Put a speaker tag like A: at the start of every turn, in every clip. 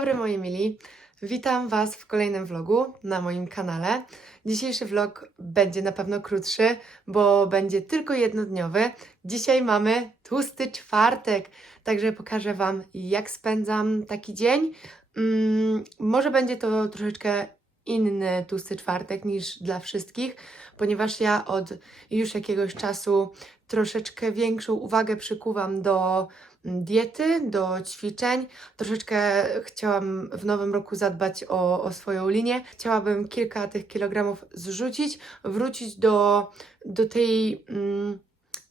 A: Dobry moi mili. Witam Was w kolejnym vlogu na moim kanale. Dzisiejszy vlog będzie na pewno krótszy, bo będzie tylko jednodniowy. Dzisiaj mamy tłusty czwartek, także pokażę Wam jak spędzam taki dzień. Mm, może będzie to troszeczkę inny tłusty czwartek niż dla wszystkich, ponieważ ja od już jakiegoś czasu troszeczkę większą uwagę przykuwam do diety, do ćwiczeń. Troszeczkę chciałam w nowym roku zadbać o, o swoją linię. Chciałabym kilka tych kilogramów zrzucić, wrócić do, do tej. Mm,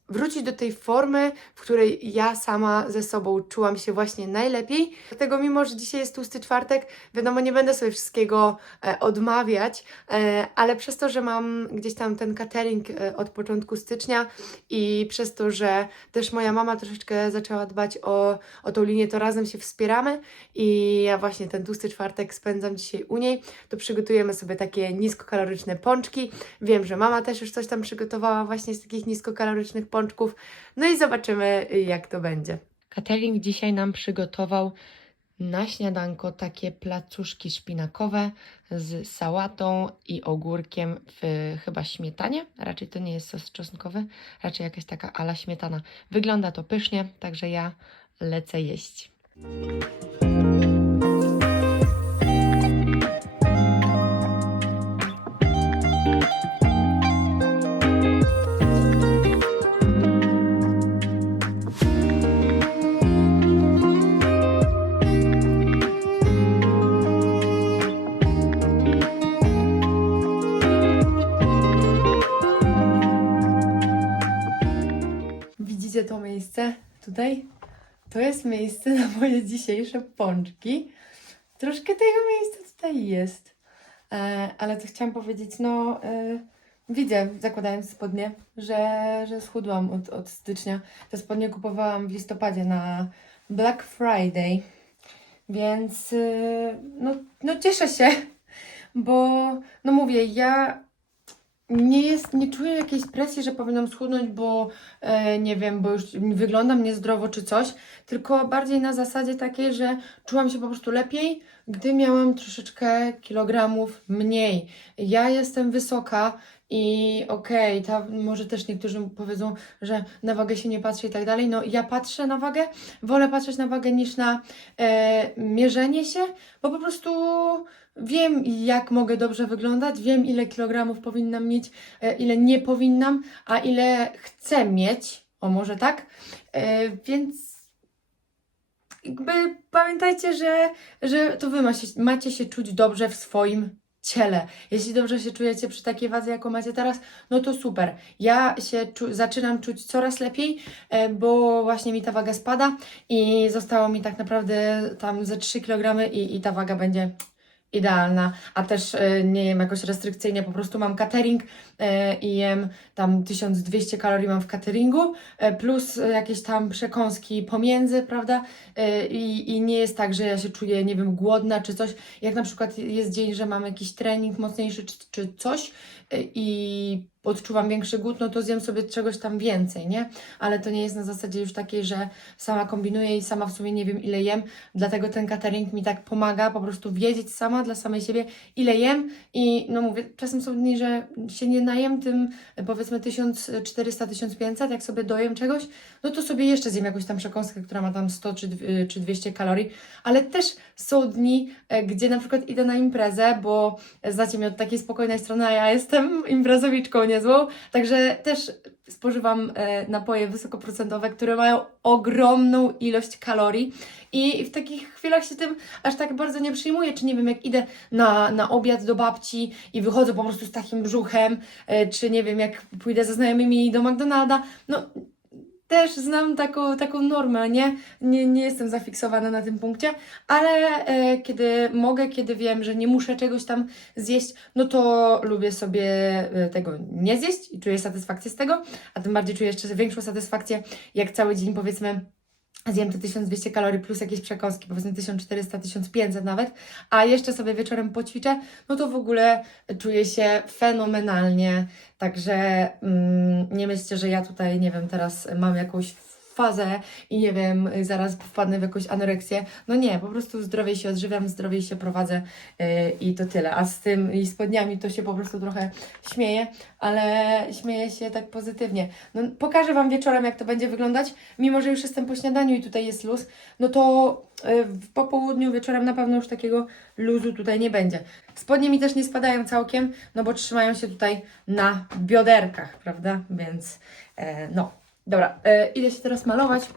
A: wrócić do tej formy, w której ja sama ze sobą czułam się właśnie najlepiej. Dlatego, mimo że dzisiaj jest tłusty czwartek, wiadomo, nie będę sobie wszystkiego e, odmawiać, e, ale przez to, że mam gdzieś tam ten catering e, od początku stycznia i przez to, że też moja mama troszeczkę zaczęła dbać o, o tą linię, to razem się wspieramy i ja właśnie ten tłusty czwartek spędzam dzisiaj u niej, to przygotujemy sobie takie niskokaloryczne pączki. Wiem, że mama też już coś tam przygotowała właśnie z takich niskokalorycznych pączków. No i zobaczymy, jak to będzie. Catering dzisiaj nam przygotował na śniadanko takie placuszki szpinakowe z sałatą i ogórkiem w chyba śmietanie. Raczej to nie jest sos czosnkowy, raczej jakaś taka ala śmietana. Wygląda to pysznie, także ja lecę jeść. To miejsce tutaj? To jest miejsce na moje dzisiejsze pączki. Troszkę tego miejsca tutaj jest. E, ale co chciałam powiedzieć, no e, widzę, zakładając spodnie, że, że schudłam od, od stycznia. Te spodnie kupowałam w listopadzie na Black Friday, więc e, no, no cieszę się, bo no mówię, ja nie jest, nie czuję jakiejś presji, że powinnam schudnąć, bo e, nie wiem, bo już wyglądam niezdrowo czy coś, tylko bardziej na zasadzie takiej, że czułam się po prostu lepiej, gdy miałam troszeczkę kilogramów mniej. Ja jestem wysoka i okej, ta może też niektórzy powiedzą, że na wagę się nie patrzy i tak dalej. No ja patrzę na wagę, wolę patrzeć na wagę niż na e, mierzenie się, bo po prostu wiem, jak mogę dobrze wyglądać, wiem, ile kilogramów powinnam mieć, e, ile nie powinnam, a ile chcę mieć. O, może tak? E, więc jakby pamiętajcie, że, że to wy macie, macie się czuć dobrze w swoim ciele. Jeśli dobrze się czujecie przy takiej wadze, jaką macie teraz, no to super. Ja się czu, zaczynam czuć coraz lepiej, e, bo właśnie mi ta waga spada i zostało mi tak naprawdę tam ze 3 kg i, i ta waga będzie idealna, a też e, nie jem jakoś restrykcyjnie, po prostu mam catering e, i jem tam 1200 kalorii mam w cateringu, e, plus jakieś tam przekąski pomiędzy, prawda? I, I nie jest tak, że ja się czuję, nie wiem, głodna czy coś. Jak na przykład jest dzień, że mam jakiś trening mocniejszy czy, czy coś i odczuwam większy głód, no to zjem sobie czegoś tam więcej, nie? Ale to nie jest na zasadzie już takiej, że sama kombinuję i sama w sumie nie wiem ile jem, dlatego ten catering mi tak pomaga po prostu wiedzieć sama dla samej siebie ile jem. I no mówię, czasem są dni, że się nie najem tym e, powiedzmy 1400-1500, jak sobie dojem czegoś, no to sobie jeszcze zjem jakąś tam przekąskę, która ma tam 100 czy, czy 200 kalorii, ale też są dni, e, gdzie na przykład idę na imprezę, bo znacie mnie od takiej spokojnej strony, a ja jestem imprezowiczką niezłą, także też spożywam e, napoje wysokoprocentowe, które mają ogromną ilość kalorii. I w takich chwilach się tym aż tak bardzo nie przyjmuję, czy nie wiem, jak idę na, na obiad do babci i wychodzę po prostu z takim brzuchem, e, czy nie wiem, jak pójdę ze znajomymi do McDonalda, no też znam taką, taką normę, nie? nie? Nie jestem zafiksowana na tym punkcie, ale e, kiedy mogę, kiedy wiem, że nie muszę czegoś tam zjeść, no to lubię sobie e, tego nie zjeść i czuję satysfakcję z tego, a tym bardziej czuję jeszcze większą satysfakcję, jak cały dzień powiedzmy zjem te 1200 kalorii plus jakieś przekąski, powiedzmy 1400-1500 nawet, a jeszcze sobie wieczorem poćwiczę, no to w ogóle czuję się fenomenalnie. Także mm, nie myślcie, że ja tutaj, nie wiem, teraz mam jakąś fazę i nie wiem, zaraz wpadnę w jakąś anoreksję. No nie, po prostu zdrowiej się odżywiam, zdrowiej się prowadzę yy, i to tyle. A z tym i spodniami to się po prostu trochę śmieję, ale śmieję się tak pozytywnie. No, pokażę Wam wieczorem, jak to będzie wyglądać. Mimo, że już jestem po śniadaniu i tutaj jest luz, no to yy, w po południu, wieczorem na pewno już takiego luzu tutaj nie będzie. Spodnie mi też nie spadają całkiem, no bo trzymają się tutaj na bioderkach, prawda? Więc e, no, dobra, e, idę się teraz malować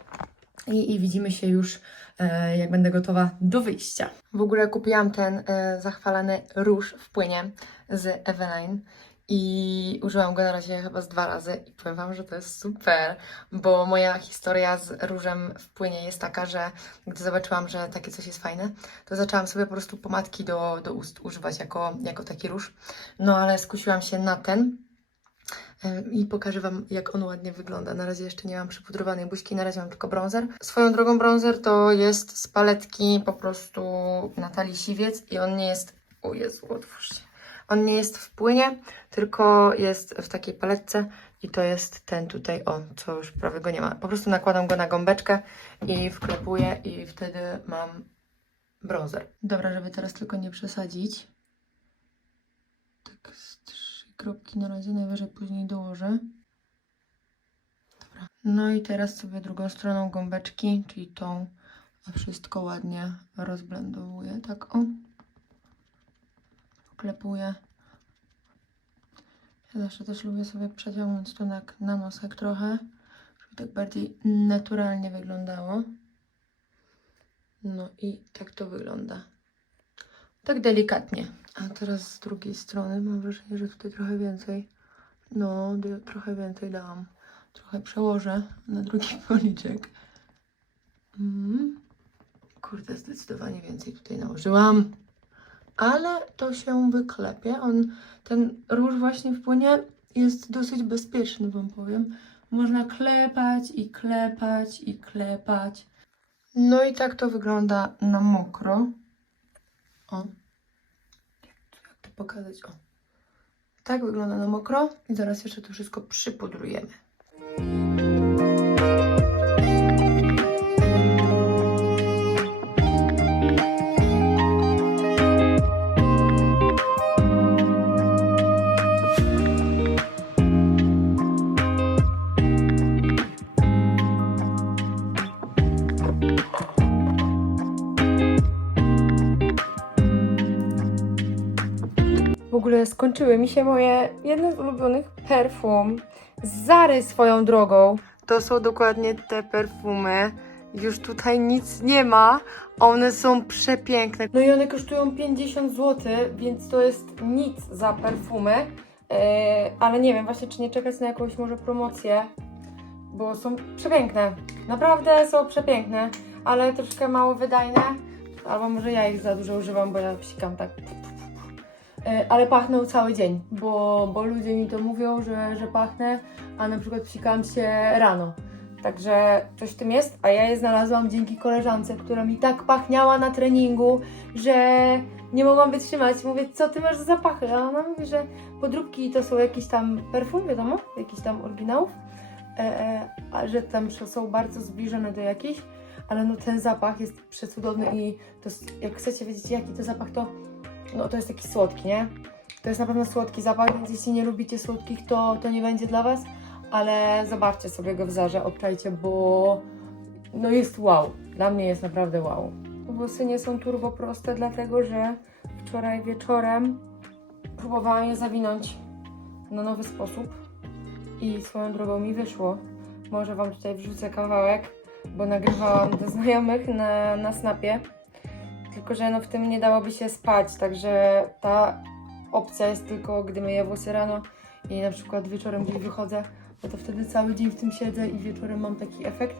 A: i, i widzimy się już, e, jak będę gotowa do wyjścia. W ogóle kupiłam ten e, zachwalany róż w płynie z Eveline. I użyłam go na razie chyba z dwa razy i powiem Wam, że to jest super, bo moja historia z różem w płynie jest taka, że gdy zobaczyłam, że takie coś jest fajne, to zaczęłam sobie po prostu pomadki do, do ust używać jako, jako taki róż. No ale skusiłam się na ten i pokażę Wam, jak on ładnie wygląda. Na razie jeszcze nie mam przypudrowanej buźki, na razie mam tylko bronzer. Swoją drogą bronzer to jest z paletki po prostu Natalii Siwiec i on nie jest... O Jezu, otwórzcie. On nie jest w płynie, tylko jest w takiej paletce i to jest ten tutaj, o, co już prawie go nie ma. Po prostu nakładam go na gąbeczkę i wklepuję i wtedy mam bronzer. Dobra, żeby teraz tylko nie przesadzić. Tak z trzy kropki na razie, najwyżej później dołożę. Dobra. No i teraz sobie drugą stroną gąbeczki, czyli tą, wszystko ładnie rozblendowuję, tak o. Wklepuję. Ja zawsze też lubię sobie przeciągnąć to na, na nosek trochę, żeby tak bardziej naturalnie wyglądało. No i tak to wygląda. Tak delikatnie. A teraz z drugiej strony mam wrażenie, że tutaj trochę więcej. No, trochę więcej dałam. Trochę przełożę na drugi policzek. Mm. Kurde, zdecydowanie więcej tutaj nałożyłam. Ale to się wyklepie. On, ten róż właśnie w płynie jest dosyć bezpieczny, wam powiem. Można klepać i klepać i klepać. No i tak to wygląda na mokro. O. Jak to pokazać? O. Tak wygląda na mokro. I zaraz jeszcze to wszystko przypudrujemy. Ogóle skończyły mi się moje jedne z ulubionych perfum. Zary swoją drogą. To są dokładnie te perfumy. Już tutaj nic nie ma. One są przepiękne. No i one kosztują 50 zł, więc to jest nic za perfumy. Eee, ale nie wiem właśnie, czy nie czekać na jakąś może promocję, bo są przepiękne. Naprawdę są przepiękne, ale troszkę mało wydajne. Albo może ja ich za dużo używam, bo ja psikam tak ale pachnął cały dzień, bo, bo ludzie mi to mówią, że, że pachnę, a na przykład psikam się rano. Także coś w tym jest, a ja je znalazłam dzięki koleżance, która mi tak pachniała na treningu, że nie mogłam wytrzymać. Mówię, co ty masz za zapachy? A ona mówi, że podróbki to są jakieś tam perfum, wiadomo, jakiś tam oryginałów, e, e, a że tam są bardzo zbliżone do jakichś, ale no ten zapach jest przecudowny i to, jak chcecie wiedzieć jaki to zapach, to no to jest taki słodki, nie? To jest na pewno słodki zapach, więc jeśli nie lubicie słodkich, to, to nie będzie dla Was, ale zobaczcie sobie go w zarze, obczajcie, bo no jest wow. Dla mnie jest naprawdę wow. Włosy nie są turbo proste, dlatego że wczoraj wieczorem próbowałam je zawinąć na nowy sposób i swoją drogą mi wyszło. Może Wam tutaj wrzucę kawałek, bo nagrywałam do znajomych na, na snapie. Tylko, że no w tym nie dałoby się spać, także ta opcja jest tylko, gdy myję włosy rano i na przykład wieczorem gdzieś wychodzę, no to wtedy cały dzień w tym siedzę i wieczorem mam taki efekt.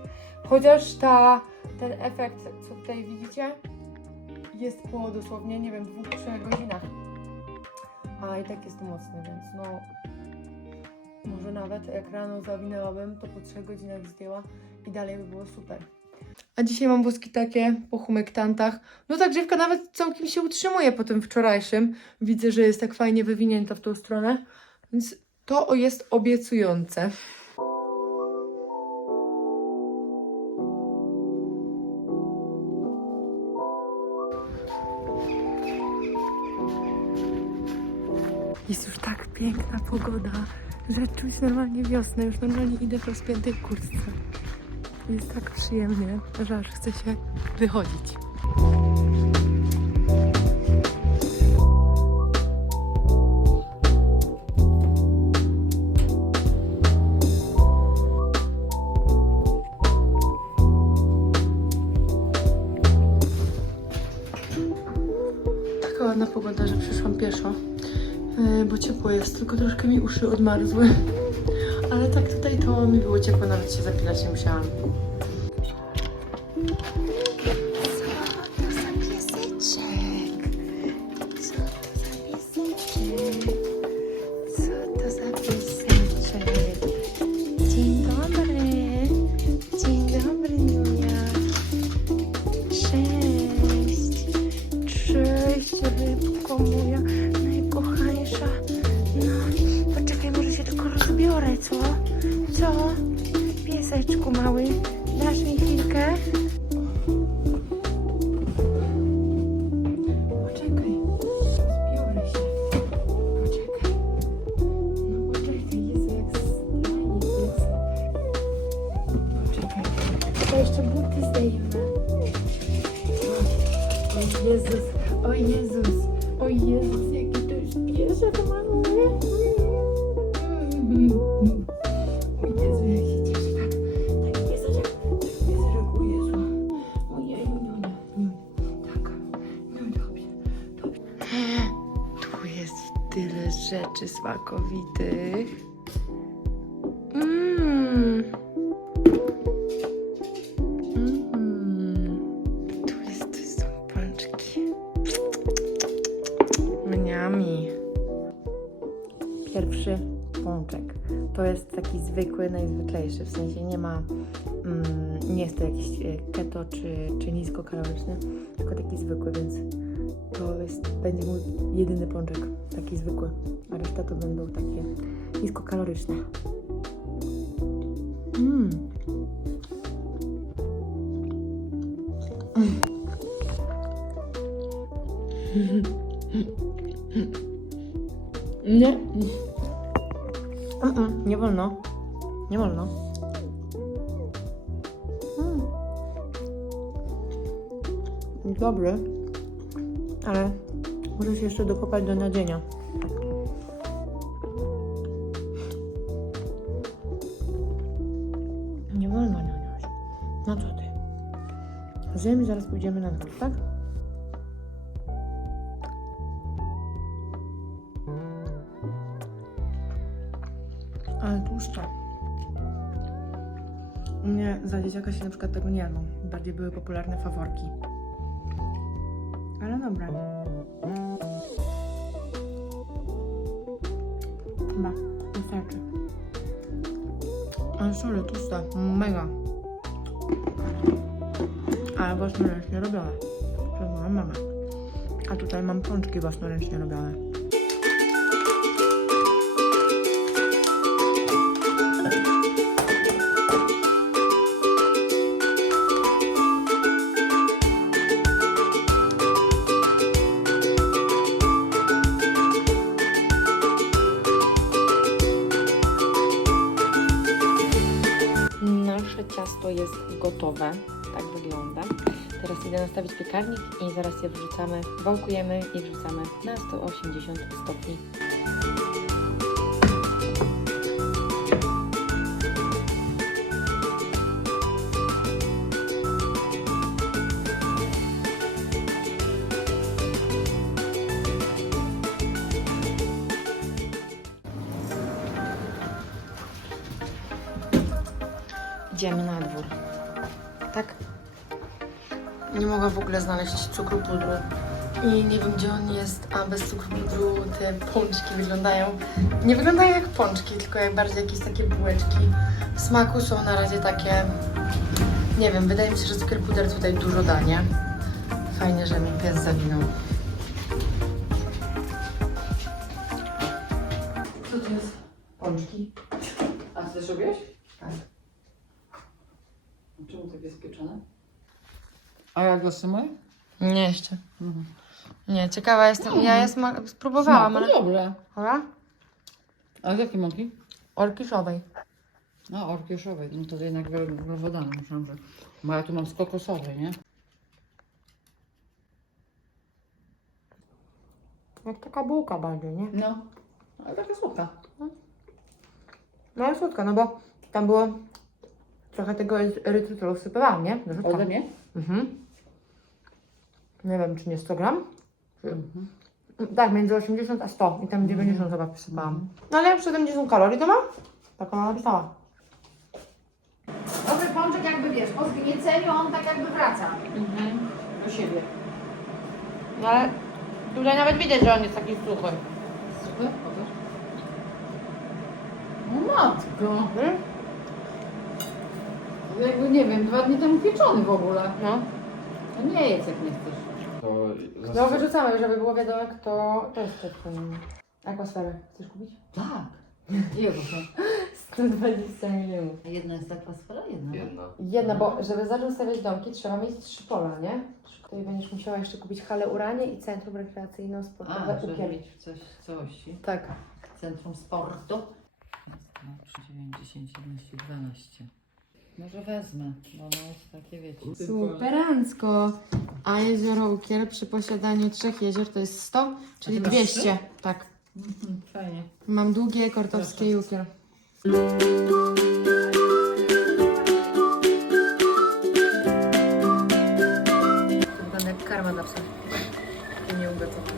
A: Chociaż ta, ten efekt, co tutaj widzicie, jest po dosłownie, nie wiem, dwóch, trzech godzinach. A i tak jest mocny, więc no może nawet jak rano zawinęłabym, to po trzech godzinach zdjęła i dalej by było super. A dzisiaj mam włoski takie po humektantach. No ta grzywka nawet całkiem się utrzymuje po tym wczorajszym. Widzę, że jest tak fajnie wywinięta w tą stronę. Więc to jest obiecujące. Jest już tak piękna pogoda, że czuć normalnie wiosnę. Już normalnie idę w rozpiętej kurtce. Jest tak przyjemnie, że aż chce się wychodzić. Taka ładna pogoda, że przyszłam pieszo, yy, bo ciepło jest, tylko troszkę mi uszy odmarzły. Ale tak tutaj to mi było ciepło, nawet się zapinać nie musiałam. Co to za Co? Pieseczku mały, dasz mi chwilkę? Rzeczy smakowitych. Mm. Tu jest, są pączki. Mniami. Pierwszy pączek. To jest taki zwykły, najzwyklejszy. W sensie nie ma, mm, nie jest to jakiś e, keto czy, czy niskokaloryczny, tylko taki zwykły, więc będzie mój jedyny pączek, taki zwykły. A reszta to będą takie niskokaloryczne. Mmm. Nie. Mm-mm, nie wolno. Nie wolno. Mm. Dobry. Ale muszę się jeszcze dokopać do nadzienia. Nie wolno, nianiuś. No co ty? Zjem zaraz pójdziemy na dwór, tak? Ale tłuszcza. U mnie za dzieciaka się na przykład tego nie jadło. Bardziej były popularne faworki. Ale dobra. Chyba, wystarczy. Ale sorry, tłusta. Mega. Ale własnoręcznie robione. Przez moją mamę. A tutaj mam pączki własnoręcznie robione. Nastawić piekarnik i zaraz je wrzucamy, wałkujemy i wrzucamy na 180 stopni. Idziemy na dwór. Nie mogłam w ogóle znaleźć cukru pudru. I nie wiem, gdzie on jest, a bez cukru pudru te pączki wyglądają... Nie wyglądają jak pączki, tylko jak bardziej jakieś takie bułeczki. W smaku są na razie takie... Nie wiem, wydaje mi się, że cukier puder tutaj dużo da, nie? Fajnie, że mi pies zawinął. Co to jest? Pączki?
B: A ty też robiłeś?
A: Tak.
B: Czemu tak jest pieczone? A jak losy moje?
A: Nie jeszcze.
B: Mhm.
A: Nie, ciekawa jestem. Ja je sma- spróbowałam, ale...
B: Dobre.
A: Dobra?
B: A z jakiej mąki?
A: Orkiszowej.
B: A, orkieszowej. No to jednak węglowodany. Myślałam, że... Bo ja tu mam z kokosowej, nie?
A: Jak taka bułka bardziej, nie?
B: No. Ale taka słodka.
A: No ale słodka, no bo tam było trochę tego erytrytolu wsypywałam, nie? Do.
B: Ode mnie?
A: Mhm. Nie wiem, czy nie 100 gram?
B: Mhm.
A: Tak, między 80 a 100 i tam 90 chyba przysypałam. No ale jak 70 kalorii to ma? Taką mama napisała.
C: Dobry pączek jakby wiesz, po zgnieceniu on tak jakby wraca.
B: Mhm. Do siebie.
A: No ale tutaj nawet widać, że on jest taki suchy.
B: Super, pokaż. O matko.
A: Hmm?
B: Jakby, nie wiem, dwa dni temu pieczony w ogóle.
A: No.
B: To nie jest, jak nie chcesz.
D: To
A: No wyrzucamy, żeby było wiadomo, kto to jest ten akwasferę. Chcesz kupić?
B: Tak. Ile to są?
A: 120 milionów.
B: Jedna jest atmosfera, jedna.
D: jedna.
A: Jedna, bo żeby zacząć stawiać domki, trzeba mieć trzy pola, nie? Tutaj będziesz musiała jeszcze kupić halę uranie i centrum rekreacyjno-sportowe
B: A, żeby
A: Ukiel.
B: mieć coś w całości.
A: Tak.
B: Centrum sportu. Dwa, trzy, dziewięć, dziesięć, jedenaście, dwanaście. Może wezmę, bo ono jest takie, wiecie.
A: Superancko. A jezioro Ukiel przy posiadaniu trzech jezior to jest 100, czyli
B: ty masz
A: 200. Tak.
B: Mhm, fajnie.
A: Mam długie, kortowskie i Ukiel. Wygląda jak karma dla psa. I nie ugotowana.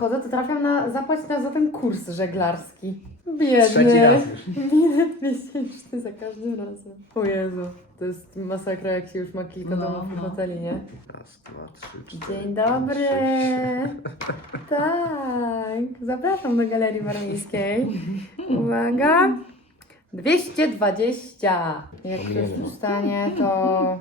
A: Przychodzę, to trafiam na zapłać nas za ten kurs żeglarski. Biedny.
D: Trzeci raz już.
A: Bilet miesięczny za każdym razem. O Jezu, to jest masakra, jak się już ma kilka
B: No,
A: domów i
B: no.
A: hoteli, nie?
D: Raz, dwa, trzy, cztery.
A: Dzień dobry! Tak, zapraszam do Galerii Warmińskiej. Uwaga! 220! Jak ktoś tu stanie, to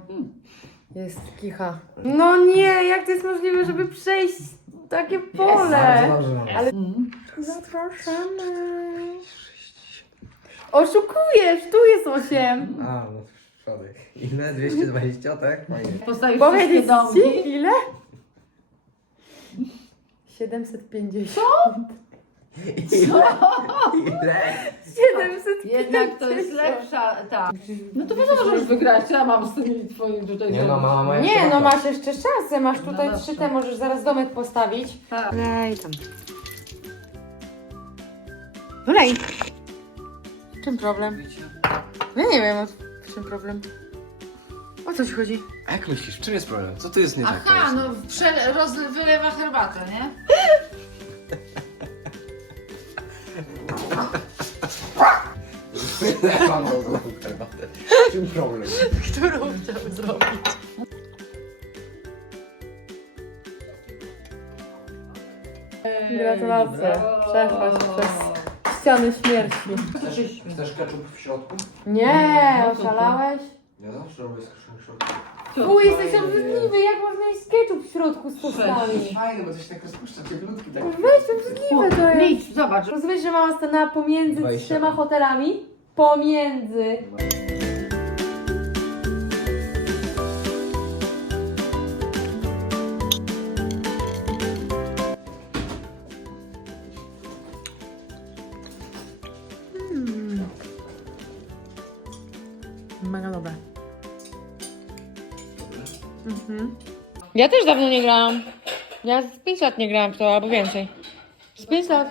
A: jest kicha. No nie, jak to jest możliwe, żeby przejść takie pole? Ale
B: Mm.
A: zapraszamy. Oszukujesz, tu jest 8.
D: A, no środek. Ile? 220, tak? Fajnie.
B: Postawisz
A: Powiedzieć
B: wszystkie domki.
A: ci ile? 750.
D: Ile? Ile?
A: 750.
B: Jednak to jest lepsza, tak. No to wiadomo, że już wygrać, co ja mam z tymi twoimi tutaj
D: Nie no, mama ma
A: Nie, no masz jeszcze szansę, masz tutaj
B: No
A: trzy
B: dobrze.
A: te, możesz zaraz domek postawić.
B: Tak.
A: Lej tam. No lej. W czym problem? Ja nie wiem, w czym problem. O co ci chodzi?
D: A jak myślisz, w czym jest problem? Co tu jest nie tak?
B: Aha, no prze- roz, wylewa herbatę, nie?
D: Mam rozlał herbatę. W czym problem?
A: Którą chciałby zrobić? Gratulacje. Przechodź przez ściany śmierci.
D: Chcesz, chcesz ketchup w środku?
A: Nie, oszalałeś?
D: Ja zawsze robię skruszony w środku.
A: Fu, jesteś obrzydliwy, jak można jeść ketchup w środku z tostami?
D: Fajne, bo coś tak rozpuszcza cieplutki. Tak.
A: Weź, obrzydliwe to jest.
B: Licz, zobacz.
A: Rozumiesz, że mama stanęła pomiędzy
D: Dwadzieścia.
A: trzema hotelami? Pomiędzy. Mm. Mega dobre. Mhm. Ja też dawno nie grałam. Ja z 5 lat nie grałam w to, albo więcej. Z 5 lat.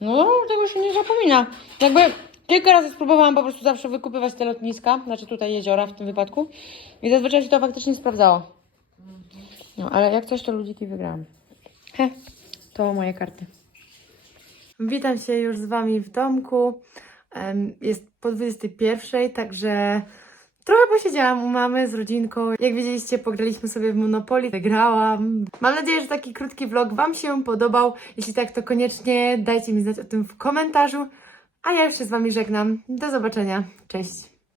A: No, tego się nie zapomina. Jakby kilka razy spróbowałam po prostu zawsze wykupywać te lotniska, znaczy tutaj jeziora w tym wypadku. I zazwyczaj się to faktycznie sprawdzało. No, ale jak coś, to ludziki wygrałam. He, to moje karty. Witam się już z Wami w domku. Jest po 21, także trochę posiedziałam u mamy z rodzinką. Jak widzieliście, pograliśmy sobie w Monopoly, wygrałam. Mam nadzieję, że taki krótki vlog Wam się podobał. Jeśli tak, to koniecznie dajcie mi znać o tym w komentarzu. A ja już się z Wami żegnam. Do zobaczenia. Cześć.